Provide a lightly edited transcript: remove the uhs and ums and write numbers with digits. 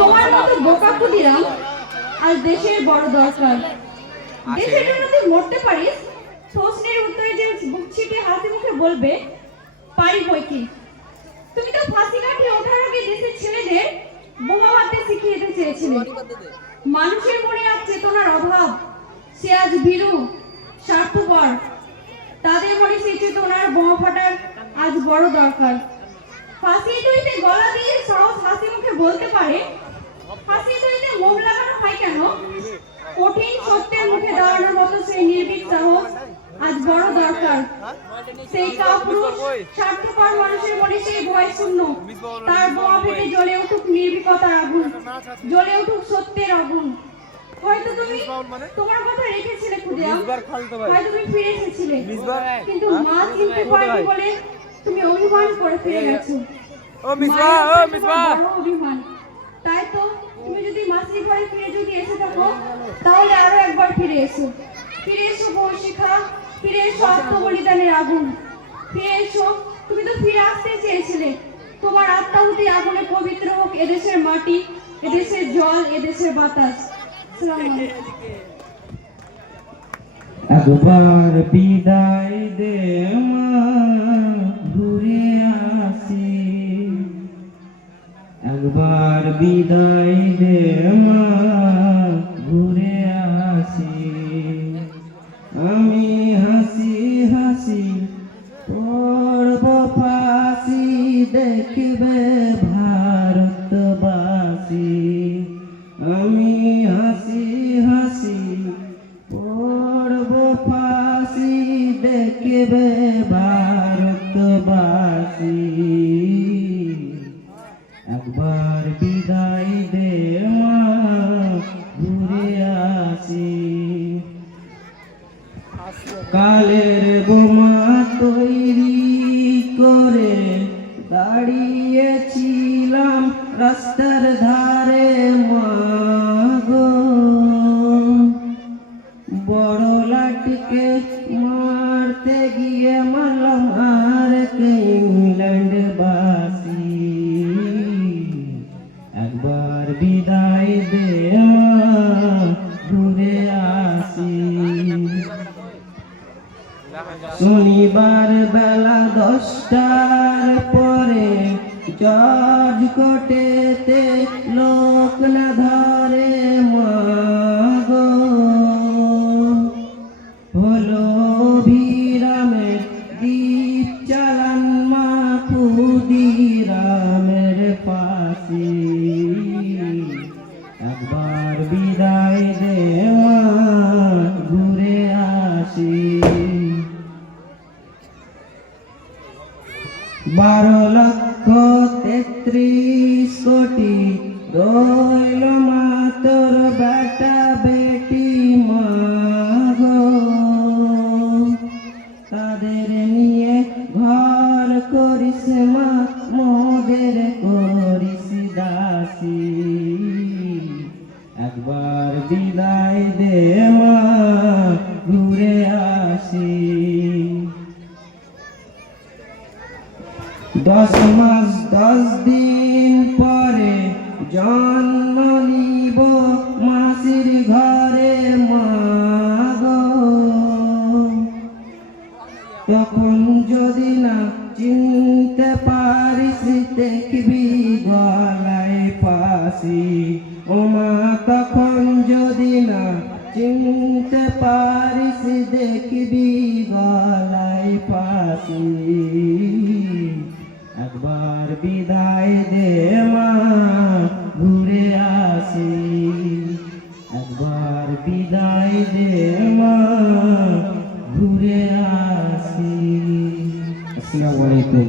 তোমার মতো বোকা ক্ষুদিরাম আজ দেশের বড় দরকার। দেশের জন্য তুই মরতে পারিস, প্রশ্নের উত্তরে যে বুক ছিটিয়ে হাসি মুখে বলবে পারি বই কি। তুমি তো ফাঁসি কাটিয়ে ওঠার আগে দেশের ছেলেদের বোমা মারতে শিখিয়ে দিতে চেয়েছিলে। মানুষের মনে আজ চেতনার অভাব, সে আজ ভীরু স্বার্থপর। তাদের মনে সেই চেতনার বোমা ফাটার আজ বড় দরকার। ফাঁসি দড়িতে গলা দিয়ে সাহস হাসি মুখে বলতে পারে, ফাঁসি দড়িতে মোম লাগানো হয় কেন? কঠিন সত্যের মুখে দাঁড়ানোর মতো সেই নির্ভীক সাহস আজ বড় দরকার। সেই কাপুরুষ স্বার্থপর মানুষের মনে সেই ভয় শূন্য, তার বোমা ফেটে জ্বলে উঠুক নির্ভীকতার আগুন, জ্বলে উঠুক সত্যের আগুন। হয়তো তুমি তোমার কথা রেখেছিলে ক্ষুদিরাম, হয়তো তুমি ফিরে এসেছিলে, কিন্তু মা চিনতে পারেনি বলে তুমি অভিমান করে ফিরে গেছো। অভিমান। তাই তো তুমি যদি মাসির ঘরে ফিরে যদি এসে থাকো, তাহলে আরো একবার ফিরে এসো। ফিরে এসো বর্ষিখা, ফিরে এসো আত্মবলিদানের আগুন, ফিরে এসো। তুমি তো ফিরে আসতে চেয়েছিলে। তোমার আত্মাহুতি আগুনে পবিত্র হোক এদেশের মাটি, এদেশের জল, এদেশের বাতাস। একবার বিদায় দে মা, ঘুরে আসি। একবার বিদায় দে মা, ঘুরে আসি। আমি হাসি হাসি পড়ব ফাঁসি, দেখবে ভারতবাসী। আমি হাসি হাসি পড়ব ফাঁসি, দেখবে ভারতবাসী। একবার বিদায় দে মা, ঘুরে আসি। কালের বোমা তৈরি করে দাঁড়িয়েছিলাম রাস্তার ধারে মা গো। বড় লাটকে মারতে গিয়ে মারলাম আর ইংল্যান্ড বাসী। একবার বিদায় দে মা, ঘুরে আসি। শনিবার বেলা 10টার পরে জজ কোর্টেতে লোক না ধরে মা গো। হলো অভিরামের দ্বীপ চালান মা, ক্ষুদিরামের ফাঁসি। একবার বিদায় দে মা, ঘুরে আসি। 12,33,000,000 রইল মা তোর বেটা বেটি মা গো। তাদের নিয়ে ঘর করিস মা, মোদের করিস দাসী। একবার বিদায় দে মা, ঘুরে আসি। 10 মাস 10 দিন পরে জন্ম নিব মাসির ঘরে মা গো। তখন যদি না চিনতে পারিস, দেখবি গলায় ফাঁসি ও মা। তখন যদি না চিনতে পারিস, দেখবি গলায় ফাঁসি। একবার বিদায় দে মা, ঘুরে আসি। একবার বিদায় দে মা, ঘুরে আসি। আসসালামু আলাইকুম।